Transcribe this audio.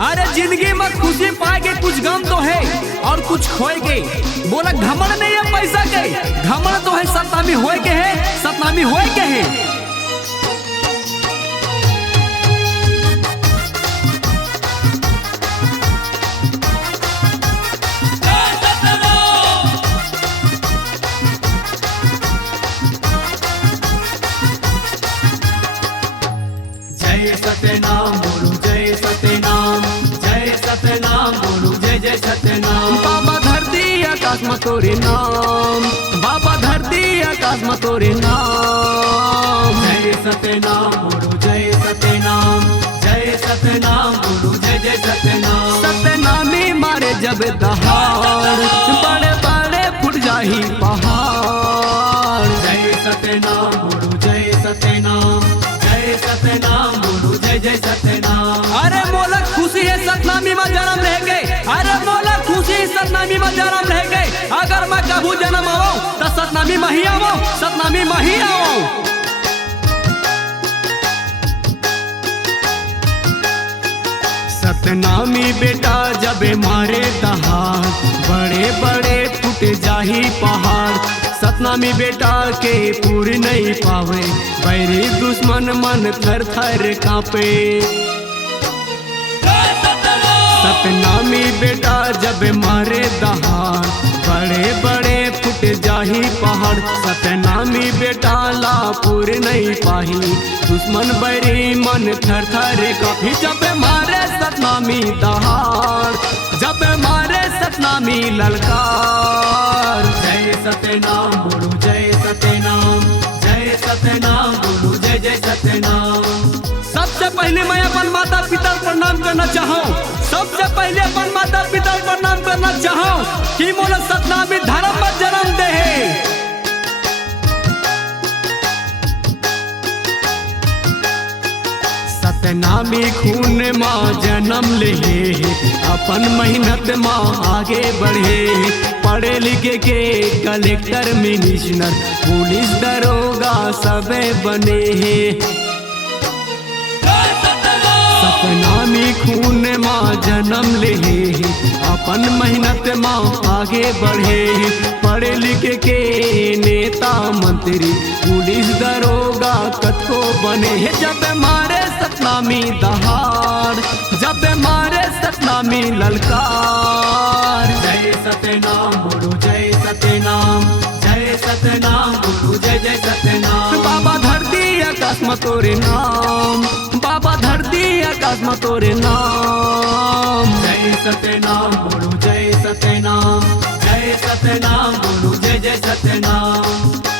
अरे जिंदगी में खुशी पाएगे कुछ गम तो है और कुछ खोएगे। बोला घमंड नहीं है पैसा के, घमंड तो है सतनामी होए के है, सतनामी होए के है। जय सतनाम बोलो जय सतनाम, जय सतनाम बोलो जय जय सतनाम। बाबा धरती आकाश में तोरे नाम, बाबा धरती आकाश में तोरे नाम। जय सतनाम बोलो जय सतनाम, जय सतनाम बोलो जय जय सतनाम। सतनामी मारे जब दहाड़, बड़े बड़े फुट जाही पहाड़। जय सतनाम बोलो जय सतनाम, जय सतनाम बोलो जय जय सतनाम। अरे मोला खुशी है सतनामी में जन्म रह गए, अरे मोला खुशी है सतनामी में जन्म रह गए। अगर मैं कभू जन्म आओ तो सतनामी में ही आओ, सतनामी में ही आओ। सतनामी बेटा जब मारे दहाड़, बड़े बड़े फुट जाही पहाड़। सतनामी बेटा के पूरी नहीं पावे, बैरी दुश्मन मन थर थर कांपे। सतनामी बेटा जब मारे दहाड़, बड़े बड़े फुट जाही पहाड़। सतनामी बेटा ला पूरी नहीं पाही, दुश्मन बैरी मन थर थर कांपी। जब मारे सतनामी दहाड़, जब मारे सतनामी ललकार। जय सतनाम बोलो जय सतनाम, जय सतनाम बोलो जय जय सतनाम। सबसे पहले मैं अपन माता पिता को प्रणाम करना चाहूँ, सबसे पहले अपन माता पिता को प्रणाम करना चाहूँ कि मोला सतनामी धर्म में जन्म दे है। सतनामी खून माँ जन्म ले, अपन मेहनत माँ आगे बढ़े। पढ़े लिखे के कलेक्टर मिनिस्टर पुलिस दरोगा सबे बने हैं। सतनामी खून माँ जन्म ले, अपन मेहनत माँ आगे बढ़े। पढ़े लिखे के नेता मंत्री पुलिस दरोगा कतको बने हैं। जब मारे सतनामी दहाड़, जब मारे सतनामी ललकार। जय सतनाम बोलो जय सतनाम, जय सतनाम बोलो जय जय सतनाम। बाबा धरती आकाश में तोरे नाम, बाबा धरती आकाश में तोरे नाम। जय सतनाम बोलो जय सतनाम, जय सतनाम बोलो जय जय सतनाम।